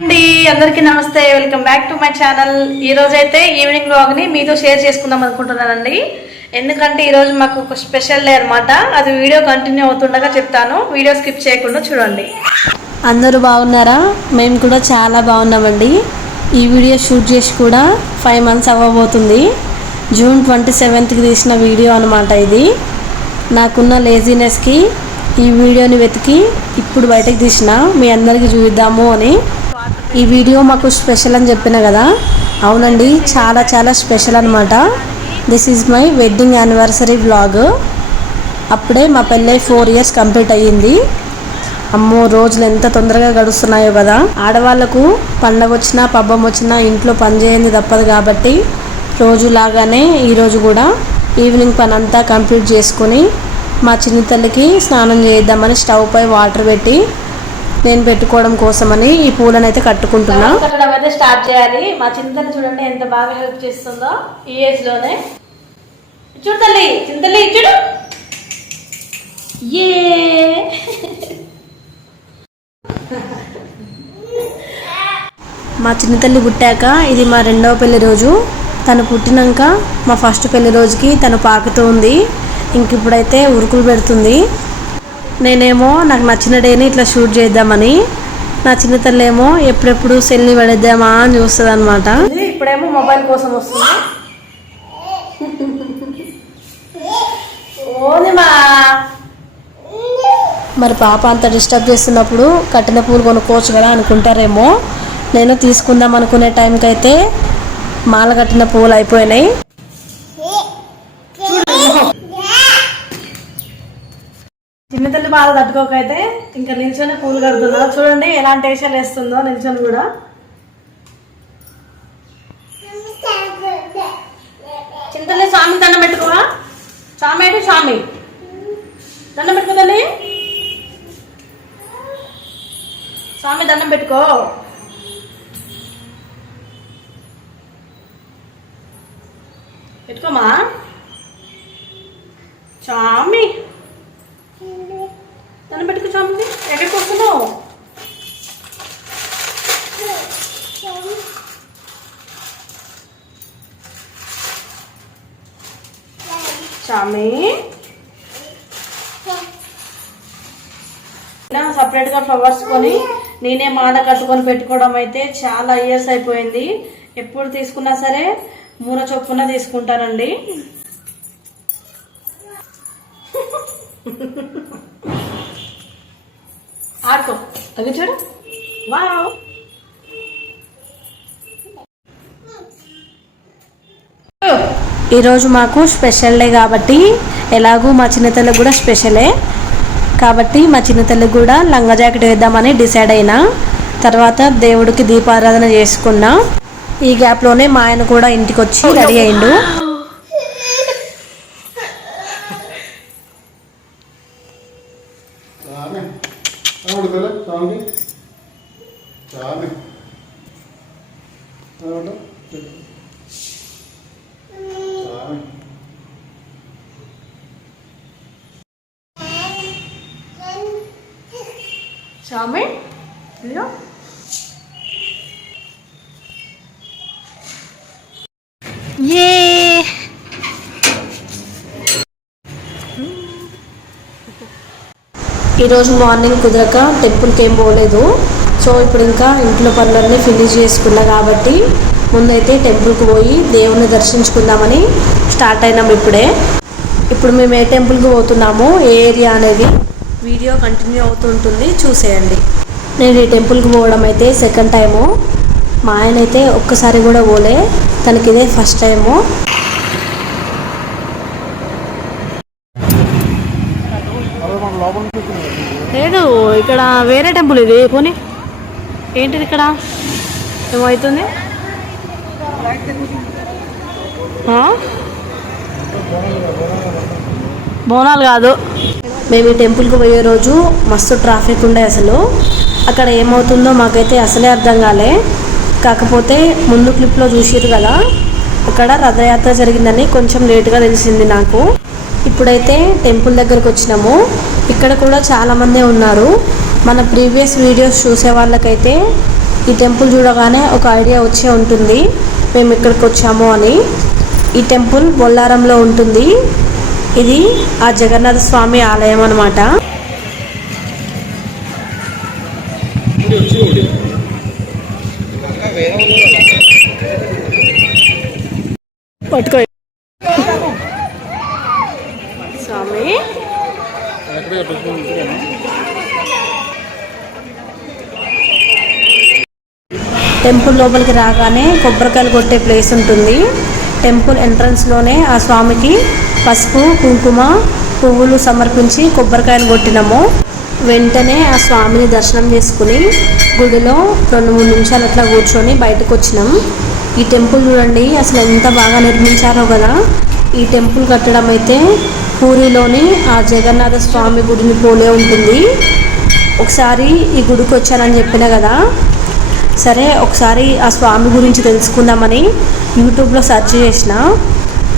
అండి అందరికీ నమస్తే, welcome back to my channel. ఈ రోజు అయితే ఈవినింగ్ వ్లాగ్ ని మీతో షేర్ చేసుకుందాం అనుకుంటున్నానండి. ఎందుకంటే ఈ రోజు మాకు ఒక స్పెషల్ డే అనమాట. అది వీడియో కంటిన్యూ అవుతుండగా చెప్తాను, వీడియో స్కిప్ చేయకుండా చూడండి. అందరూ బాగున్నారా? మేము కూడా చాలా బాగున్నామండి. ఈ వీడియో షూట్ చేసి కూడా 5 months అవ్వబోతుంది. June 27th తీసిన వీడియో అనమాట ఇది. నాకున్న లేజినెస్కి ఈ వీడియోని వెతికి ఇప్పుడు బయటకు తీసిన మీ అందరికీ చూద్దాము అని. ఈ వీడియో మాకు స్పెషల్ అని చెప్పిన కదా, అవునండి, చాలా చాలా స్పెషల్ అనమాట. This is my wedding anniversary vlog. అప్పుడే మా పెళ్ళై 4 years కంప్లీట్ అయ్యింది. అమ్మో, రోజులు ఎంత తొందరగా గడుస్తున్నాయో కదా. ఆడవాళ్లకు పండగ వచ్చినా పబ్బం వచ్చినా ఇంట్లో పని చేయంది తప్పదు కాబట్టి రోజులాగానే ఈరోజు కూడా ఈవినింగ్ పని అంతా కంప్లీట్ చేసుకొని మా చిన్న తల్లికి స్నానం చేద్దామని స్టవ్ పై వాటర్ పెట్టి నేను పెట్టుకోవడం కోసమని ఈ పూలను అయితే కట్టుకుంటున్నా. కట్టడం అయితే స్టార్ట్ చేయాలి. మా చింతలు చూడండి ఎంత బాగా హెల్ప్ చేస్తుందో ఈ ఏజ్ లోనే. చూడు తల్లి, చింతల్లి చూడు. మా చిన్న తల్లి పుట్టాక ఇది మా 2వ పెళ్లి రోజు. తను పుట్టినాక మా ఫస్ట్ పెళ్లి రోజుకి తను పాకుతూ ఉంది. ఇంక ఇప్పుడైతే ఉరుకులు పెడుతుంది. నేనేమో నాకు నచ్చిన డేని ఇట్లా షూట్ చేద్దామని, నా చిన్న తల్లి ఏమో ఎప్పుడెప్పుడు సెల్ని పడేద్దామా అని చూస్తుంది అనమాట. ఇప్పుడేమో మొబైల్ కోసం వస్తుంది. మరి పాప అంత డిస్టర్బ్ చేస్తున్నప్పుడు కట్టిన పూలు కొనుక్కోవచ్చు కదా అనుకుంటారేమో. నేను తీసుకుందాం అనుకునే టైంకి అయితే మాల కట్టిన పూలు అయిపోయినాయి. చిన్న తల్లి బాగా తట్టుకోకైతే ఇంకా నిల్చొని పూలు కడుతున్నా. చూడండి ఎలాంటి వేషాలు వేస్తుందో నిల్చొని కూడా. చింతల్లి స్వామి దండం పెట్టుకోవా? స్వామి అయితే స్వామి దండం పెట్టుకో తల్లి. స్వామి దండం పెట్టుకో. పెట్టుకోమా స్వామి దండం పెట్టుకో. స్వామి ఎక్కడికి వస్తున్నావు? స్వామి సపరేట్గా ఫ్లవర్స్ కొని నేనే మాల కట్టుకొని పెట్టుకోవడం అయితే చాలా ఇయర్స్ అయిపోయింది. ఎప్పుడు తీసుకున్నా సరే మూల చొప్పున తీసుకుంటానండి. ఆడుకో అవి చూడు. వావ్, ఈరోజు మాకు స్పెషల్ డే కాబట్టి ఎలాగూ మా చిన్నతల్లికి కూడా స్పెషలే కాబట్టి మా చిన్నతల్లికి కూడా లంగా జాకెట్ వేద్దామని డిసైడ్ అయినా. తర్వాత దేవుడికి దీపారాధన చేసుకున్నా. ఈ గ్యాప్లోనే మా ఆయన కూడా ఇంటికి వచ్చి రెడీ అయిండు. స్వామి ఈరోజు మార్నింగ్ కుదరక టెంపుల్కి ఏం పోలేదు. సో ఇప్పుడు ఇంకా ఇంట్లో పనులన్నీ ఫినిష్ చేసుకున్నా కాబట్టి ముందైతే టెంపుల్కి పోయి దేవుణ్ణి దర్శించుకుందామని స్టార్ట్ అయినాము ఇప్పుడే. ఇప్పుడు మేము ఏ టెంపుల్కి పోతున్నామో ఏ ఏరియా అనేది వీడియో కంటిన్యూ అవుతుంటుంది, చూసేయండి. నేను ఈ టెంపుల్కి పోవడం అయితే సెకండ్ టైము. మా ఆయన అయితే ఒక్కసారి కూడా పోలే, తనకి ఇదే ఫస్ట్ టైము. లేదు, ఇక్కడ వేరే టెంపుల్ ఇది. పోనీ ఏంటిది ఇక్కడ ఏమవుతుంది? బోనాలు కాదు. మేము ఈ టెంపుల్కి పోయే రోజు మస్తు ట్రాఫిక్ ఉండే. అసలు అక్కడ ఏమవుతుందో మాకైతే అసలే అర్థం కాలే. కాకపోతే ముందు క్లిప్లో చూసిరు కదా, అక్కడ రథయాత్ర జరిగిందని కొంచెం లేటుగా తెలిసింది నాకు. ఇప్పుడైతే టెంపుల్ దగ్గరకు వచ్చినాము. ఇక్కడ కూడా చాలామందే ఉన్నారు. మన ప్రీవియస్ వీడియోస్ చూసే వాళ్ళకైతే ఈ టెంపుల్ చూడగానే ఒక ఐడియా వచ్చే ఉంటుంది మేము ఇక్కడికి వచ్చాము అని. ఈ టెంపుల్ బొల్లారంలో ఉంటుంది. ఇది ఆ జగన్నాథ స్వామి ఆలయం అన్నమాట. పట్టుకో స్వామి. టెంపుల్ లోపలికి రాగానే కొబ్బరికాయలు కొట్టే ప్లేస్ ఉంటుంది. టెంపుల్ ఎంట్రన్స్లోనే ఆ స్వామికి పసుపు కుంకుమ పువ్వులు సమర్పించి కొబ్బరికాయలు కొట్టినాము. వెంటనే ఆ స్వామిని దర్శనం చేసుకుని గుడిలో 2-3 నిమిషాలు అట్లా కూర్చొని బయటకు వచ్చినాం. ఈ టెంపుల్ చూడండి అసలు ఎంత బాగా నిర్మించారో కదా. ఈ టెంపుల్ కట్టడం అయితే పూరిలోని ఆ జగన్నాథ స్వామి గుడిని పోలే ఉంటుంది. ఒకసారి ఈ గుడికి వచ్చానని చెప్పిన కదా, సరే ఒకసారి ఆ స్వామి గురించి తెలుసుకుందామని యూట్యూబ్లో సెర్చ్ చేసిన.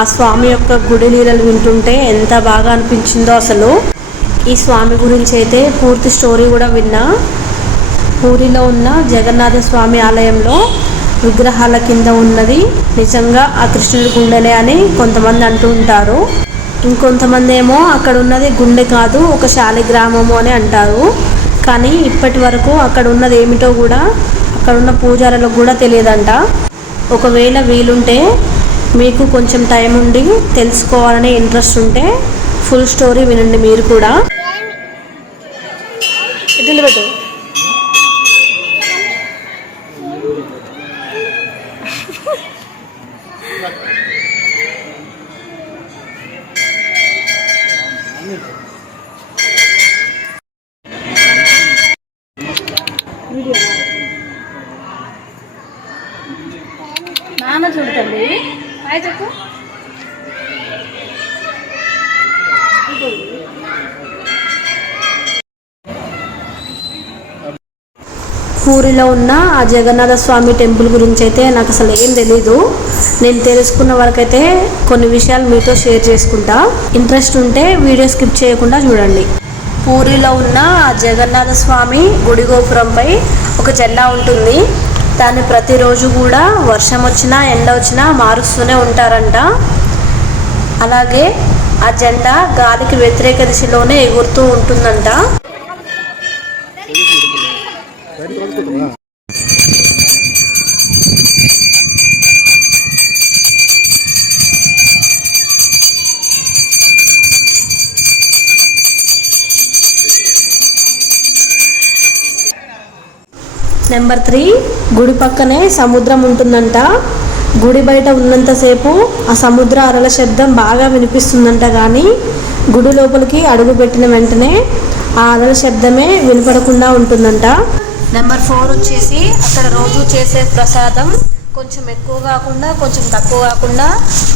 ఆ స్వామి యొక్క గుడి లీలలు వింటుంటే ఎంత బాగా అనిపించిందో అసలు. ఈ స్వామి గురించి అయితే పూర్తి స్టోరీ కూడా విన్నా. పూరిలో ఉన్న జగన్నాథ స్వామి ఆలయంలో విగ్రహాల కింద ఉన్నది నిజంగా ఆ కృష్ణుడి గుండెనే అని కొంతమంది అంటూ ఉంటారు. ఇంకొంతమంది ఏమో అక్కడ ఉన్నది గుండె కాదు ఒక శాలిగ్రామము అని అంటారు. కానీ ఇప్పటి వరకు అక్కడ ఉన్నది ఏమిటో కూడా అక్కడ ఉన్న పూజారులకు కూడా తెలియదంట. ఒకవేళ వీలుంటే మీకు కొంచెం టైం ఉండి తెలుసుకోవాలనే ఇంట్రెస్ట్ ఉంటే ఫుల్ స్టోరీ వినండి మీరు కూడా. పెట్టు నాన్న చూడండి. హాయ్ చెప్పు. పూరిలో ఉన్న ఆ జగన్నాథ స్వామి టెంపుల్ గురించి అయితే నాకు అసలు ఏం తెలీదు. నేను తెలుసుకున్న వరకైతే కొన్ని విషయాలు మీతో షేర్ చేసుకుంటా. ఇంట్రెస్ట్ ఉంటే వీడియో స్కిప్ చేయకుండా చూడండి. పూరిలో ఉన్న ఆ జగన్నాథ స్వామి గుడి గోపురంపై ఒక జెండా ఉంటుంది. దాన్ని ప్రతిరోజు కూడా వర్షం వచ్చినా ఎండ వచ్చినా మారుస్తూనే ఉంటారంట. అలాగే ఆ జెండా గాలికి వ్యతిరేక దిశలోనే ఎగురుతూ ఉంటుందంట. నెంబర్ 3, గుడి పక్కనే సముద్రం ఉంటుందంట. గుడి బయట ఉన్నంతసేపు ఆ సముద్ర అలల శబ్దం బాగా వినిపిస్తుందంట. కానీ గుడి లోపలికి అడుగు పెట్టిన వెంటనే ఆ అలల శబ్దమే వినపడకుండా ఉంటుందంట. నెంబర్ 4 వచ్చేసి అక్కడ రోజు చేసే ప్రసాదం కొంచెం ఎక్కువ కాకుండా కొంచెం తక్కువ కాకుండా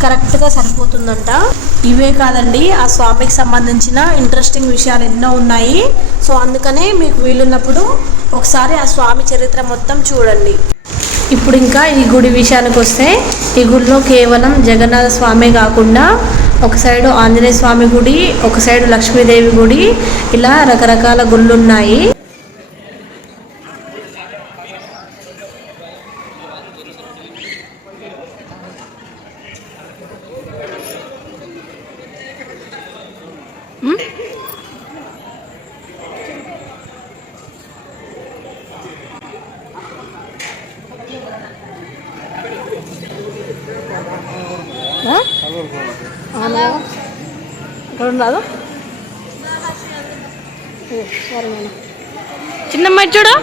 కరెక్ట్గా సరిపోతుందంట. ఇవే కాదండి, ఆ స్వామికి సంబంధించిన ఇంట్రెస్టింగ్ విషయాలు ఎన్నో ఉన్నాయి. సో అందుకనే మీకు వీలున్నప్పుడు ఒకసారి ఆ స్వామి చరిత్ర మొత్తం చూడండి. ఇప్పుడు ఇంకా ఈ గుడి విషయానికి వస్తే, ఈ గుడిలో కేవలం జగన్నాథ స్వామి కాకుండా ఒక సైడు ఆంజనేయ స్వామి గుడి, ఒక సైడు లక్ష్మీదేవి గుడి, ఇలా రకరకాల గుళ్ళు ఉన్నాయి. రాదు చిన్నమ్మాయి చూడు.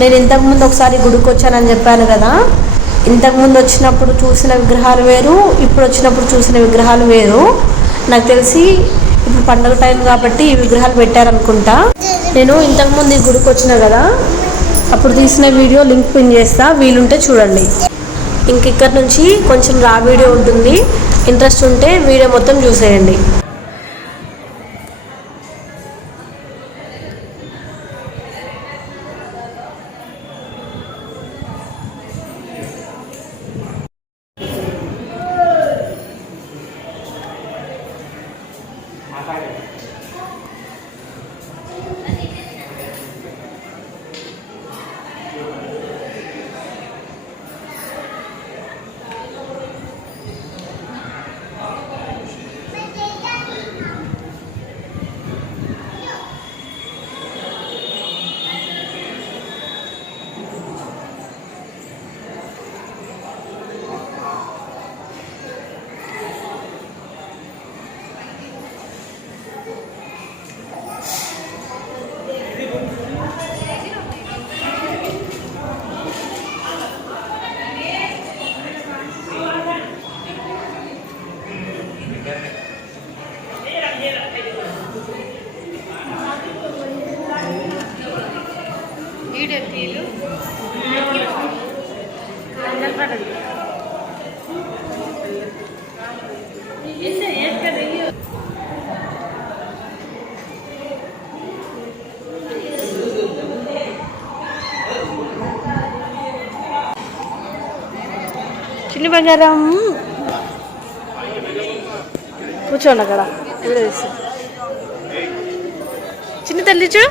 నేను ఇంతకుముందు ఒకసారి గుడికి వచ్చానని చెప్పాను కదా. ఇంతకుముందు వచ్చినప్పుడు చూసిన విగ్రహాలు వేరు, ఇప్పుడు వచ్చినప్పుడు చూసిన విగ్రహాలు వేరు. నాకు తెలిసి ఇప్పుడు పండుగ టైం కాబట్టి ఈ విగ్రహాలు పెట్టారనుకుంటా. నేను ఇంతకుముందు ఈ గుడికి వచ్చిన కదా, అప్పుడు తీసిన వీడియో లింక్ పిన్ చేస్తా, వీలుంటే చూడండి. ఇంక ఇక్కడ నుంచి కొంచెం రా వీడియో ఉంటుంది, ఇంట్రెస్ట్ ఉంటే వీడియో మొత్తం చూసేయండి. చిన్ని బంగారం కూర్చోండి అక్కడ. చిన్న తల్లి చూ.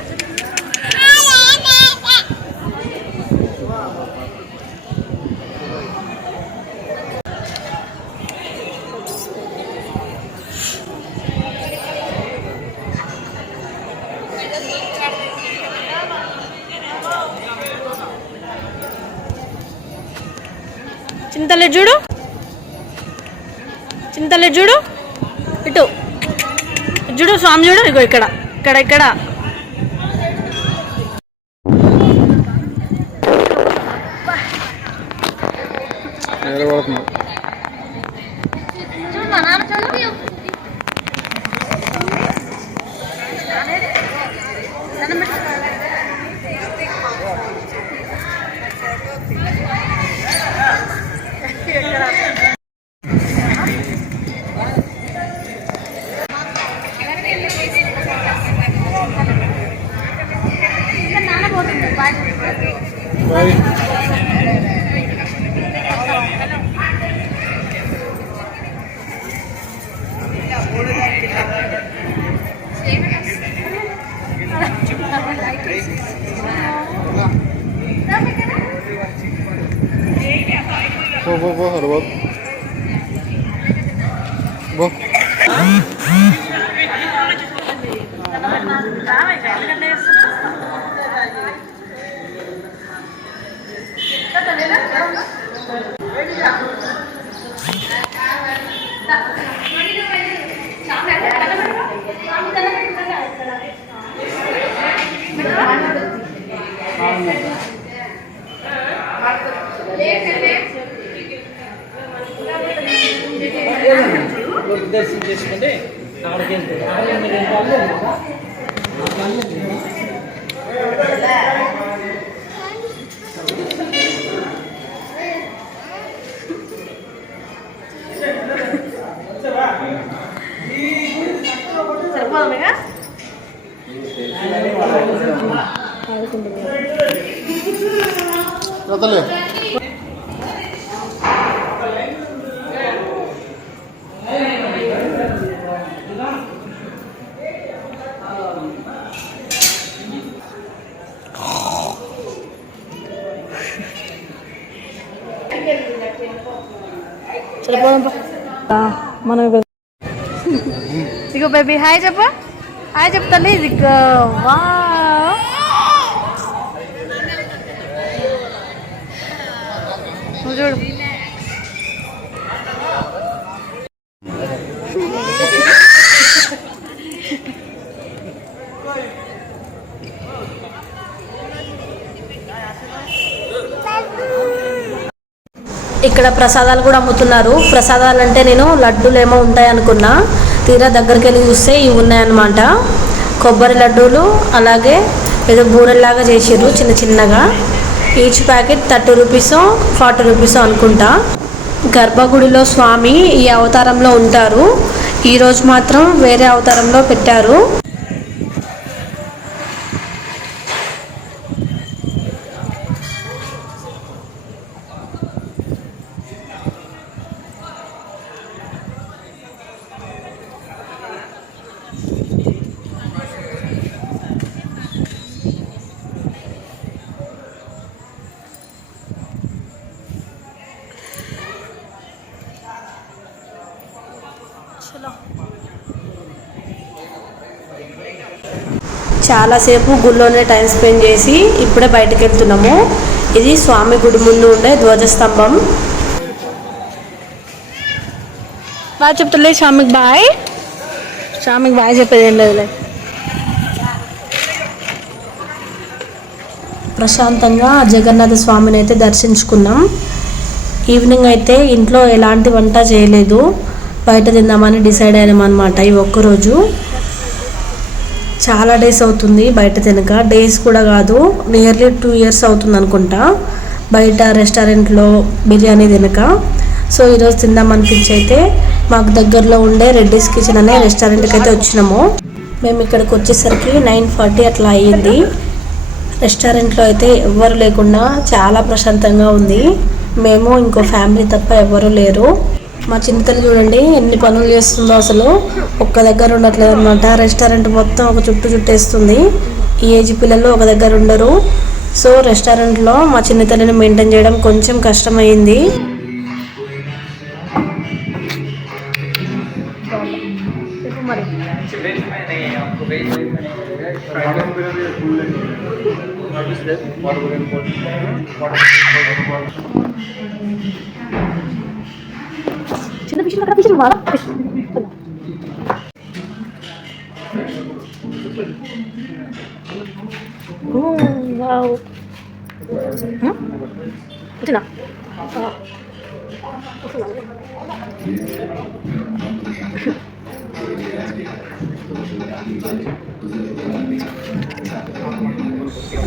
చింతలే చూడు, చింతలే చూడు, ఇటు చూడు, స్వామి చూడు, ఇగో ఇక్కడ ఇక్కడ ఇక్కడ. Bo, hadi bak. Bo. దర్శనం చేసుకుంటే అక్కడికి వెళ్తే సరిపోదుగా వదలే సరిపోదా మనం ఇగో బేబీ హాయ్ చెప్ప హాయ్ చెప్తాను ఇది వా చూడు ఇక్కడ ప్రసాదాలు కూడా అమ్ముతున్నారు. ప్రసాదాలు అంటే నేను లడ్డూలు ఏమో ఉంటాయి అనుకున్నా, తీరా దగ్గరికి వెళ్ళి చూస్తే ఇవి ఉన్నాయన్నమాట. కొబ్బరి లడ్డూలు, అలాగే ఏదో బూరెల్లాగా చేసిర్రు చిన్న చిన్నగా. ఈచ్ ప్యాకెట్ 30 రూపీసో 40 రూపీసో అనుకుంటా. గర్భగుడిలో స్వామి ఈ అవతారంలో ఉంటారు, ఈరోజు మాత్రం వేరే అవతారంలో పెట్టారు. చాలాసేపు గుళ్ళోనే టైం స్పెండ్ చేసి ఇప్పుడే బయటకు వెళ్తున్నాము. ఇది స్వామి గుడి ముందు ఉండే ధ్వజస్తంభం. బాగా చెప్తలే స్వామికి బాయ్. స్వామికి బాయ్ చెప్పేది ఏం లేదులే. ప్రశాంతంగా జగన్నాథ స్వామిని అయితే దర్శించుకున్నాం. ఈవినింగ్ అయితే ఇంట్లో ఎలాంటి వంట చేయలేదు, బయట తిందామని డిసైడ్ అయ్యామన్నమాట. ఈ ఒక్కరోజు చాలా డేస్ అవుతుంది బయట తినక, డేస్ కూడా కాదు, నియర్లీ 2 years అవుతుంది అనుకుంటా బయట రెస్టారెంట్లో బిర్యానీ తినక. సో ఈరోజు తిందాం అనిపించి అయితే మాకు దగ్గరలో ఉండే రెడ్డిస్ కిచెన్ అనే రెస్టారెంట్కి అయితే వచ్చినాము. మేము ఇక్కడికి వచ్చేసరికి 9:40 అట్లా అయ్యింది. రెస్టారెంట్లో అయితే ఎవ్వరు లేకుండా చాలా ప్రశాంతంగా ఉంది. మేము ఇంకో ఫ్యామిలీ తప్ప ఎవ్వరూ లేరు. మా చిన్నతల్లి చూడండి ఎన్ని పనులు చేస్తుందో, అసలు ఒక్క దగ్గర ఉండట్లేదు అనమాట. రెస్టారెంట్ మొత్తం ఒక చుట్టేస్తుంది. ఈ ఏజ్ పిల్లలు ఒక దగ్గర ఉండరు. సో రెస్టారెంట్లో మా చిన్నతల్లిని మెయింటైన్ చేయడం కొంచెం కష్టమైంది. చిన్న పిషన్ అక్కడ పిషన్ బాగా వావ్ వచ్చినా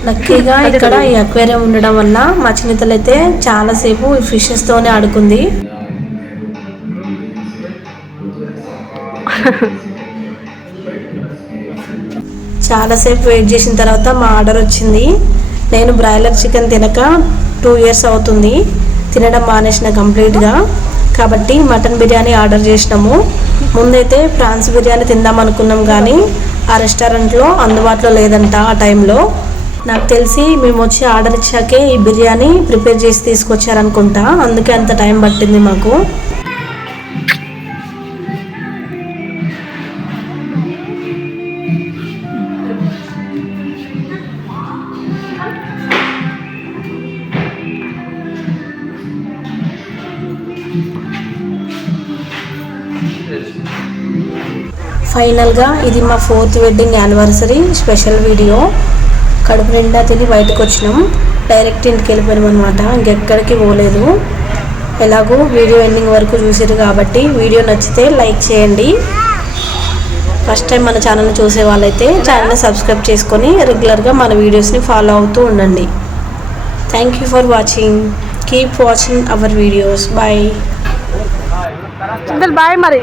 లక్కీగా ఇక్కడ ఈ అక్వేరియం ఉండడం వల్ల మా చిన్నతల్లి అయితే చాలాసేపు ఈ ఫిషెస్తోనే ఆడుకుంది. చాలాసేపు వెయిట్ చేసిన తర్వాత మా ఆర్డర్ వచ్చింది. నేను బ్రాయిలర్ చికెన్ తినక 2 years అవుతుంది, తినడం మానేసిన కంప్లీట్గా. కాబట్టి మటన్ బిర్యానీ ఆర్డర్ చేసినాము. ముందైతే ప్రాన్స్ బిర్యానీ తిందాం అనుకున్నాం, కానీ ఆ రెస్టారెంట్లో అందుబాటులో లేదంట ఆ టైంలో. నాకు తెలిసి మేము వచ్చి ఆర్డర్ ఇచ్చాకే ఈ బిర్యానీ ప్రిపేర్ చేసి తీసుకొచ్చారనుకుంటా, అందుకే అంత టైం పట్టింది మాకు. ఫైనల్గా ఇది మా 4th wedding anniversary special video. కడుపు నిండా తిని బయటకు వచ్చినాం, డైరెక్ట్ ఇంటికి వెళ్ళిపోయాం అనమాట. ఇంకెక్కడికి పోలేదు. ఎలాగో వీడియో ఎండింగ్ వరకు చూసారు కాబట్టి వీడియో నచ్చితే లైక్ చేయండి. ఫస్ట్ టైం మన ఛానల్ని చూసే వాళ్ళైతే ఛానల్ని సబ్స్క్రైబ్ చేసుకొని రెగ్యులర్గా మన వీడియోస్ని ఫాలో అవుతూ ఉండండి. Thank you for watching. Keep watching our videos. Bye. Bye మరి.